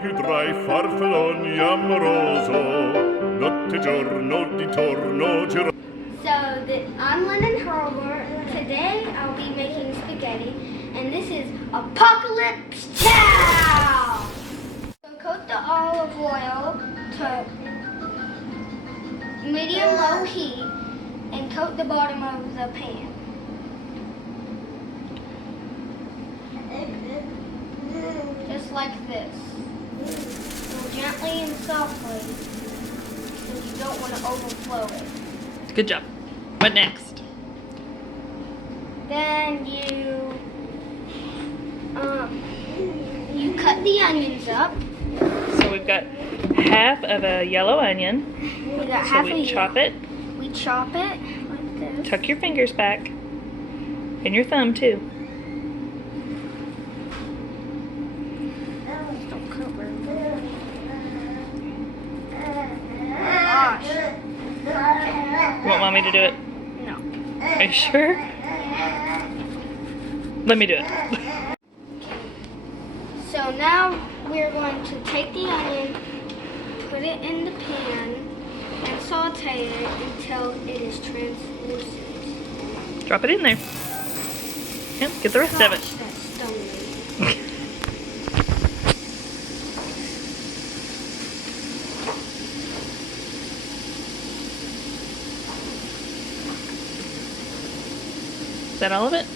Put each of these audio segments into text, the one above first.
più tra i farfalloni amoroso, notte e giorno di torno giro. I'm Lennon and Today I'll be making spaghetti, and this is Apocalypse Chow! So coat the olive oil to medium-low heat and coat the bottom of the pan. Just like this. So gently and softly, because you don't want to overflow it. Good job. What next? Then you cut the onions up. So we've got half of a yellow onion. We got So half we chop it. We chop it like this. Tuck your fingers back. And your thumb too. Don't cover it. Gosh. Want mommy to do it? No. Are you sure? Let me do it. So now we're going to take the onion, put it in the pan, and saute it until it is translucent. Drop it in there. Yep, get the rest of it. Gosh, that's stony. Is that all of it?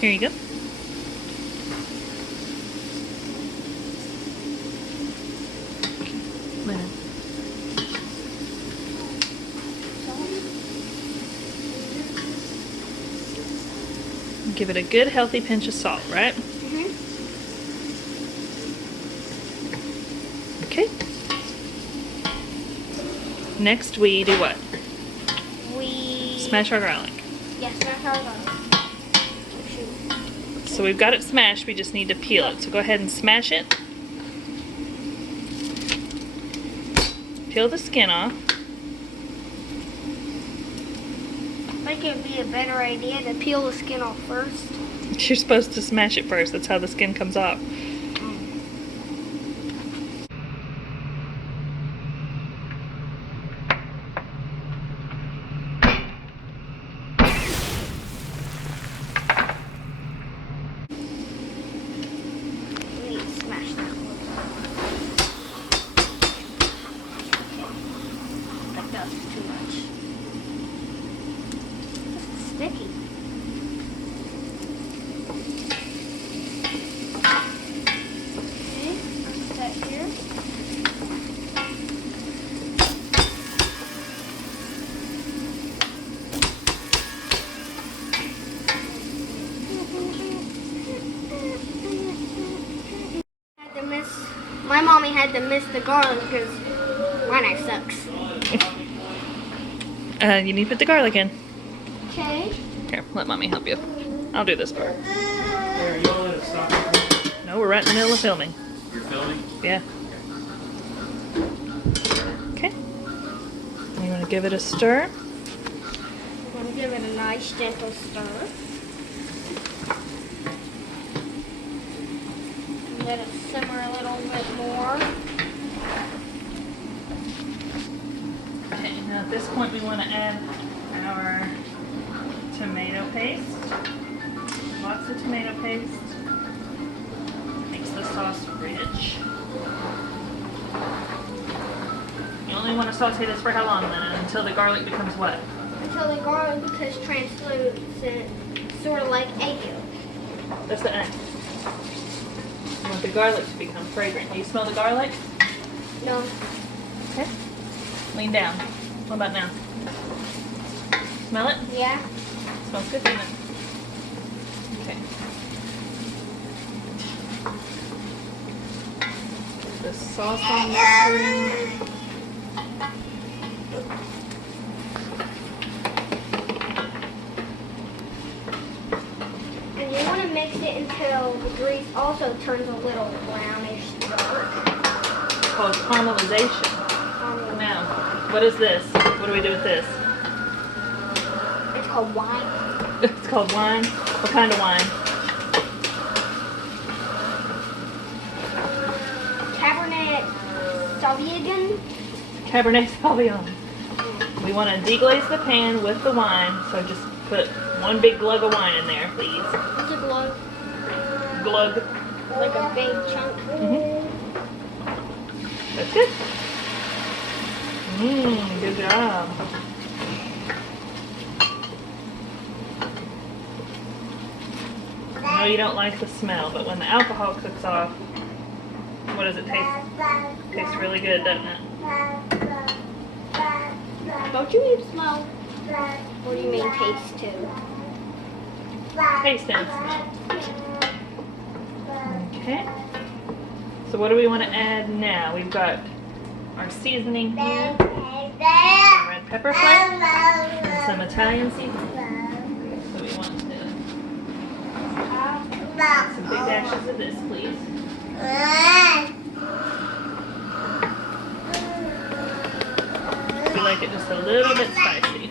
Here you go. Lennon. Give it a good healthy pinch of salt, right? Okay. Next we do what? We Smash our garlic. Yes, smash our garlic. So we've got it smashed, we just need to peel it. So go ahead and smash it. Peel the skin off. I think it'd be a better idea to peel the skin off first. You're supposed to smash it first, that's how the skin comes off. Too much. It's sticky. Okay, put that here. My mommy had to miss the garlic because my knife sucks. You need to put the garlic in. Okay. Here, let mommy help you. I'll do this part. Are you all at a stop? No, we're right in the middle of filming. You're filming? Yeah. Okay. You want to give it a stir? We're going to give it a nice gentle stir. Let it simmer a little bit more. Okay, now at this point we want to add our tomato paste. Lots of tomato paste. Makes the sauce rich. You only want to saute this for how long then? Until the garlic becomes what? Until the garlic becomes translucent, sort of like egg yolk. That's the end. You want the garlic to become fragrant. Do you smell the garlic? No. Okay. Lean down. What about now? Smell it? Yeah. Smells good, doesn't it? Okay. Put the sauce on the screen. And you want to mix it until the grease also turns a little brownish dark. It's called caramelization. Now, what is this? What do we do with this? called wine. It's called wine? What kind of wine? Cabernet Sauvignon. Cabernet Sauvignon. We want to deglaze the pan with the wine, so just put one big glug of wine in there, please. What's a glug? Glug. Like a big chunk. That's good. Good job. I know you don't like the smell, but when the alcohol cooks off, what does it taste? Tastes really good, doesn't it? Don't you mean smell? Or do you mean taste too? Taste and smell. Okay. So what do we want to add now? We've got our seasoning here. Some red pepper flakes and some Italian seasoning. So we want to add some big dashes of this, please. We like it just a little bit spicy.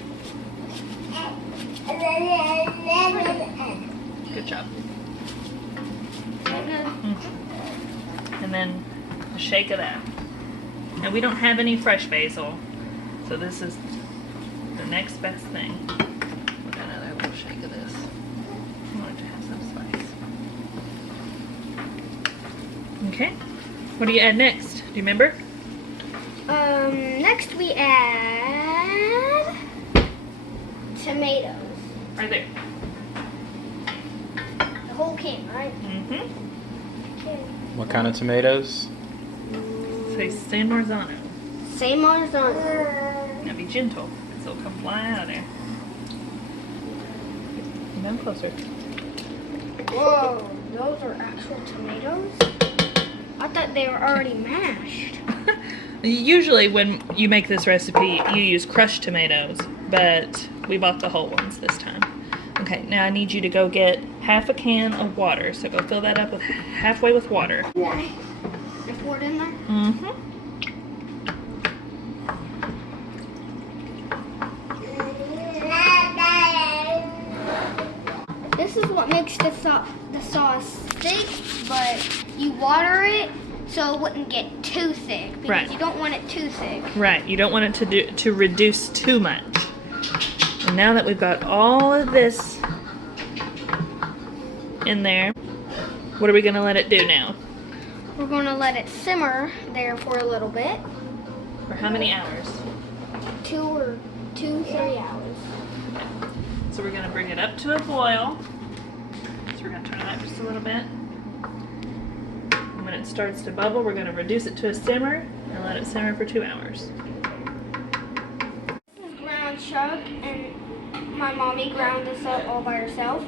Good job. And then a shake of that. And we don't have any fresh basil, so this is the next best thing. Another little shake of this. I want it to have some spice. Okay. What do you add next? Do you remember? Next we add tomatoes. Right there. The whole can, right? Mm-hmm. What kind of tomatoes? Say San Marzano. Same Marzano. Now be gentle, because they'll come flying out of there. Come down closer. Whoa, those are actual tomatoes? I thought they were already mashed. Usually when you make this recipe, you use crushed tomatoes, but we bought the whole ones this time. Okay, now I need you to go get half a can of water. So go fill that up with halfway with water. Okay. I pour it in there? Mm-hmm. This is what makes the sauce thick, but you water it so it wouldn't get too thick. Because Right. you don't want it too thick. Right, you don't want it to reduce too much. And now that we've got all of this in there, what are we gonna let it do now? We're going to let it simmer there for a little bit. For how many hours? 2, 3 hours. So we're gonna bring it up to a boil. So we're gonna turn it up just a little bit. And when it starts to bubble, we're gonna reduce it to a simmer and let it simmer for 2 hours. This is ground chuck, and my mommy ground this up all by herself.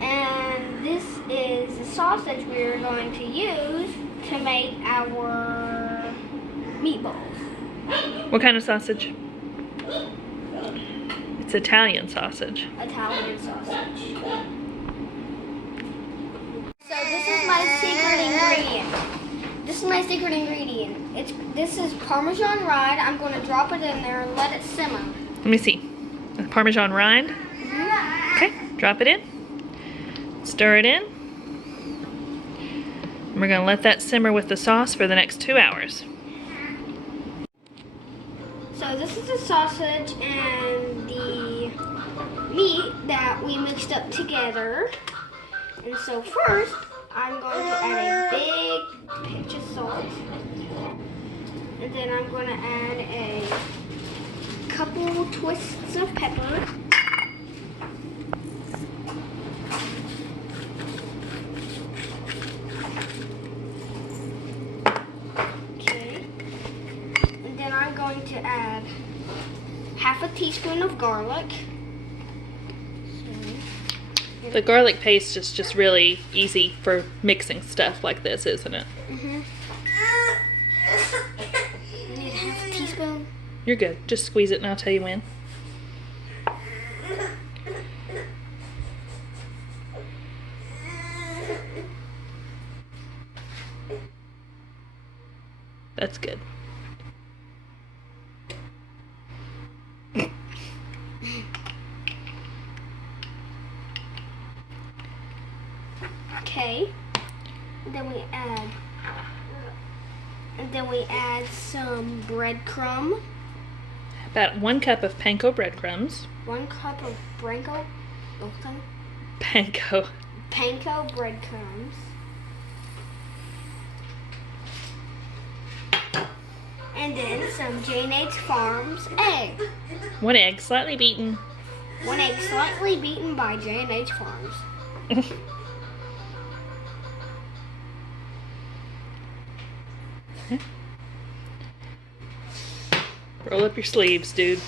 And this is the sausage we're going to use to make our meatballs. What kind of sausage? It's Italian sausage. Italian sausage. So this is my secret ingredient. This is my secret ingredient. This is Parmesan rind. I'm going to drop it in there and let it simmer. Let me see. A Parmesan rind. Okay, drop it in. Stir it in. And we're gonna let that simmer with the sauce for the next 2 hours. So this is the sausage and the meat that we mixed up together. And so first, I'm going to add a big pinch of salt. And then I'm going to add a couple twists of pepper. Okay. And then I'm going to add half a teaspoon of garlic. The garlic paste is just really easy for mixing stuff like this, isn't it? Mm-hmm. Need half a teaspoon. You're good. Just squeeze it and I'll tell you when. That's good. Okay. Then we add some breadcrumb. About 1 cup of panko breadcrumbs. 1 cup of Panko breadcrumbs. And then some J&H Farms egg. 1 egg, slightly beaten. 1 egg slightly beaten by J&H Farms. Roll up your sleeves, dude.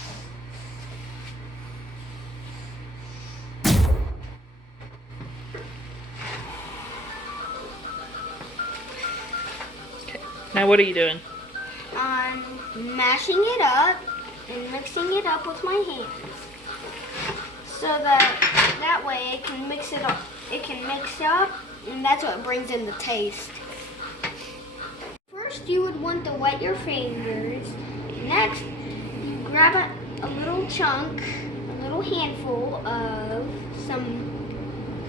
Okay, now what are you doing? I'm mashing it up and mixing it up with my hands, so that way it can mix it up. It can mix up, and that's what brings in the taste. First, you would want to wet your fingers. Next, grab a little chunk, a little handful of some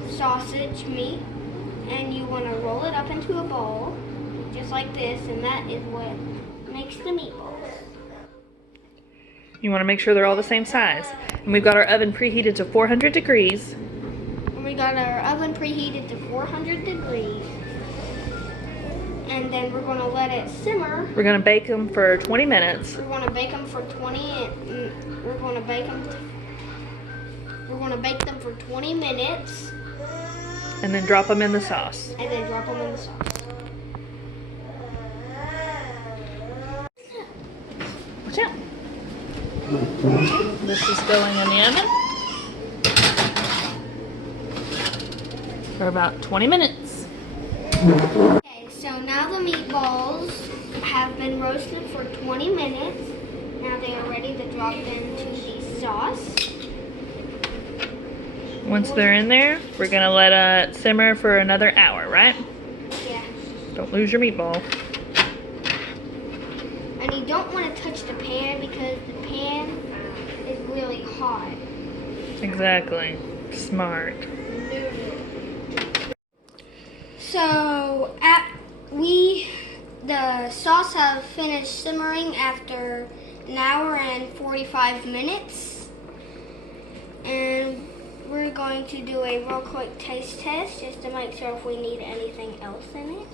sausage meat, and you want to roll it up into a ball, just like this, and that is what makes the meatballs. You want to make sure they're all the same size. And we've got our oven preheated to 400 degrees. And we got our oven preheated to 400 degrees. And then we're going to let it simmer. We're going to bake them for 20 minutes. We're going to bake them for 20 we're going to bake them for 20 minutes. And then drop them in the sauce. And then drop them in the sauce. Watch out. This is going in the oven for about 20 minutes. Okay, so now the meatballs have been roasted for 20 minutes. Now they are ready to drop into the sauce. Once they're in there, we're going to let it simmer for another hour, right? Yeah. Don't lose your meatball. And you don't want to touch the pan because the pan is really hot. Exactly. Smart. So the sauce have finished simmering after an hour and 45 minutes. And we're going to do a real quick taste test just to make sure if we need anything else in it.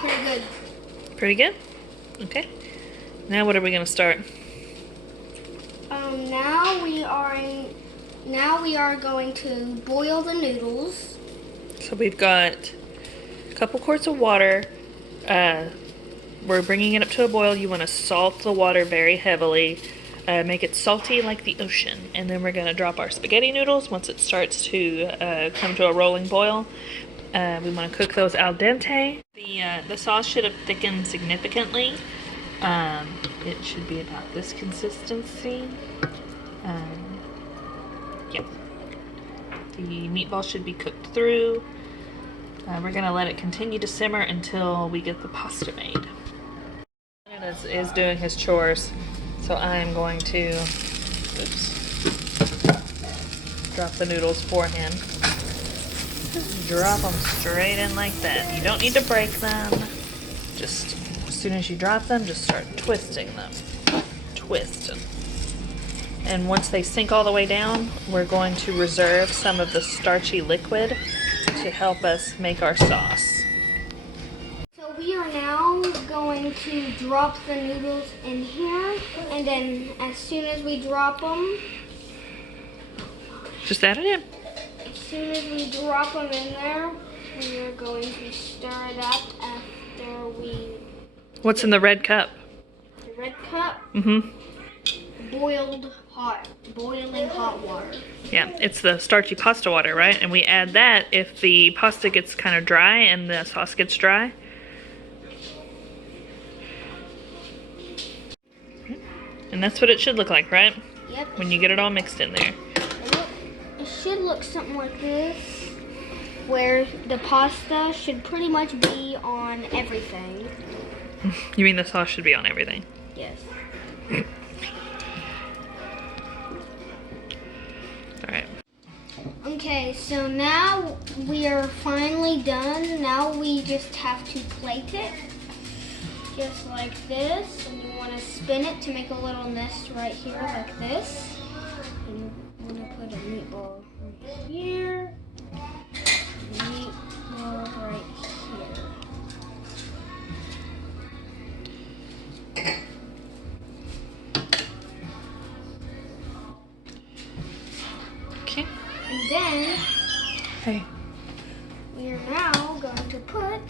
Pretty good. Pretty good? Okay. Now what are we going to start? Now we are going to boil the noodles. So we've got a couple quarts of water. We're bringing it up to a boil. You want to salt the water very heavily. Make it salty like the ocean. And then we're going to drop our spaghetti noodles once it starts to come to a rolling boil. We want to cook those al dente. The sauce should have thickened significantly. It should be about this consistency. Yeah. The meatball should be cooked through. We're going to let it continue to simmer until we get the pasta made. Lennon is doing his chores, so I'm going to drop the noodles for him. Just drop them straight in like that. You don't need to break them. Just as soon as you drop them, just start twisting them. Twist. And once they sink all the way down, we're going to reserve some of the starchy liquid to help us make our sauce. So we are now going to drop the noodles in here, and then as soon as we drop them, Just add it in. as soon as we drop them in there, we are going to stir it up after we... What's in the red cup? The red cup, Mm-hmm. boiling hot water. Yeah, it's the starchy pasta water, right? And we add that if the pasta gets kind of dry and the sauce gets dry. And that's what it should look like, right? Yep. When you get it all mixed in there. It should look something like this, where the pasta should pretty much be on everything. You mean the sauce should be on everything? Yep. Yes. Alright. Okay, so now we are finally done. Now we just have to plate it. Just like this. And you want to spin it to make a little nest right here like this. And you want to put a meatball right here. Meatball right here. Okay. And then Hey. we are now going to put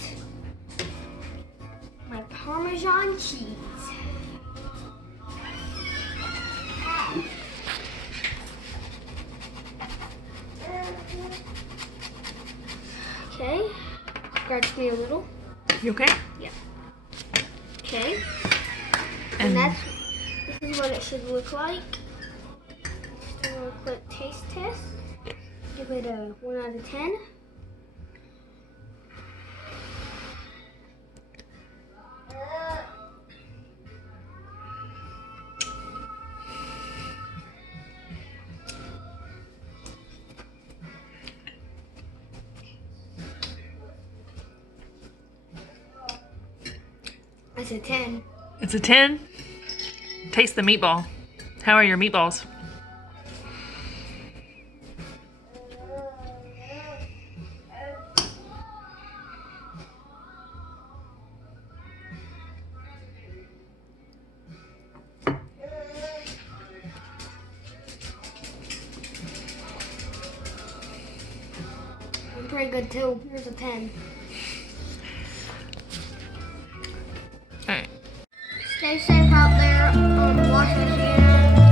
my Parmesan cheese. Okay, scratch me a little. You okay? Okay, And this is what it should look like. Just a little quick taste test. Give it a 1 out of 10. That's a 10. it's a 10. Taste the meatball. How are your meatballs? I'm pretty good too. Here's a 10. Alright. Stay safe out there. Wash your hands.